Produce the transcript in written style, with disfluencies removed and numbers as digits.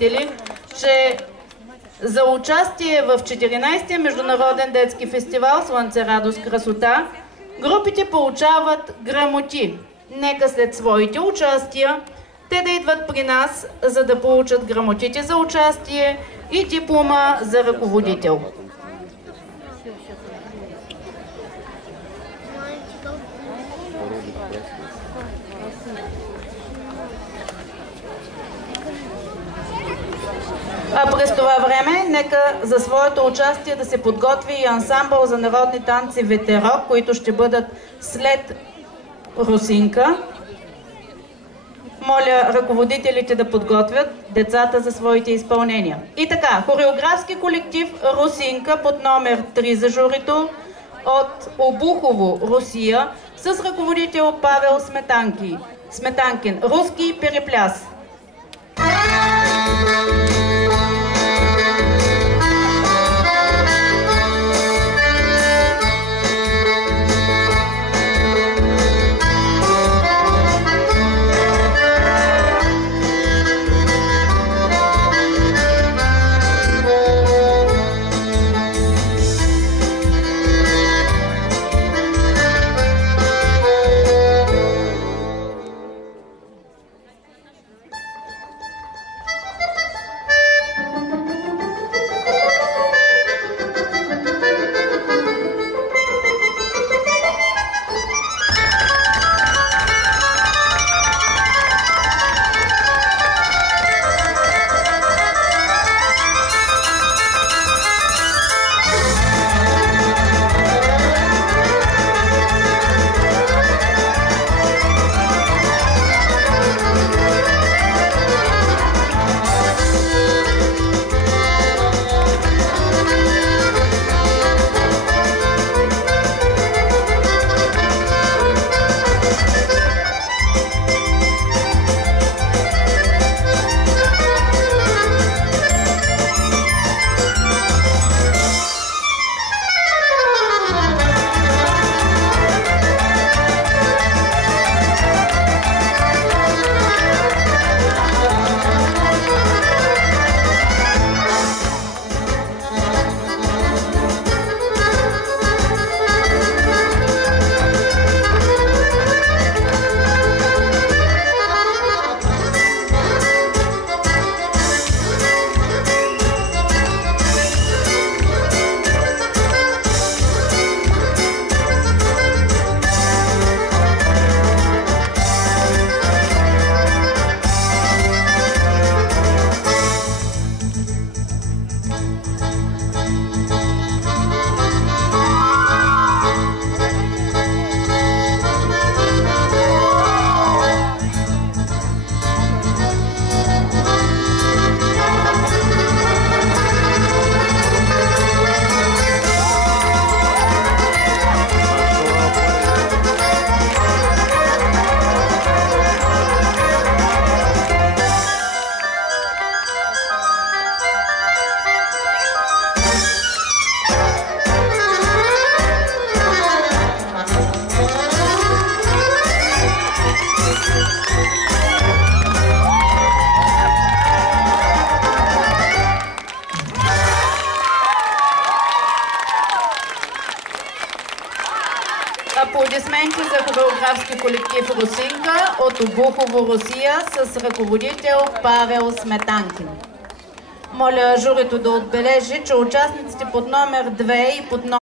че за участие в 14-я Международен детски фестивал Слънце, радост, красота, групите получават грамоти. Нека след своите участия те да идват при нас, за да получат грамотите за участие и диплома за ръководител. А през това време, нека за своето участие да се подготви и ансамбъл за народни танци Ветерок, които ще бъдат след Русинка. Моля ръководителите да подготвят децата за своите изпълнения. И така, хореографски колектив Русинка под номер 3 за журито от Обухово, Русия, с ръководител Павел Сметанкин. Руски перепляс. Аплодисменти за хореографски колектив Русинка от Обухово, Русия, с ръководител Павел Сметанкин. Моля журито да отбележи, че участниците под номер 2 и под номер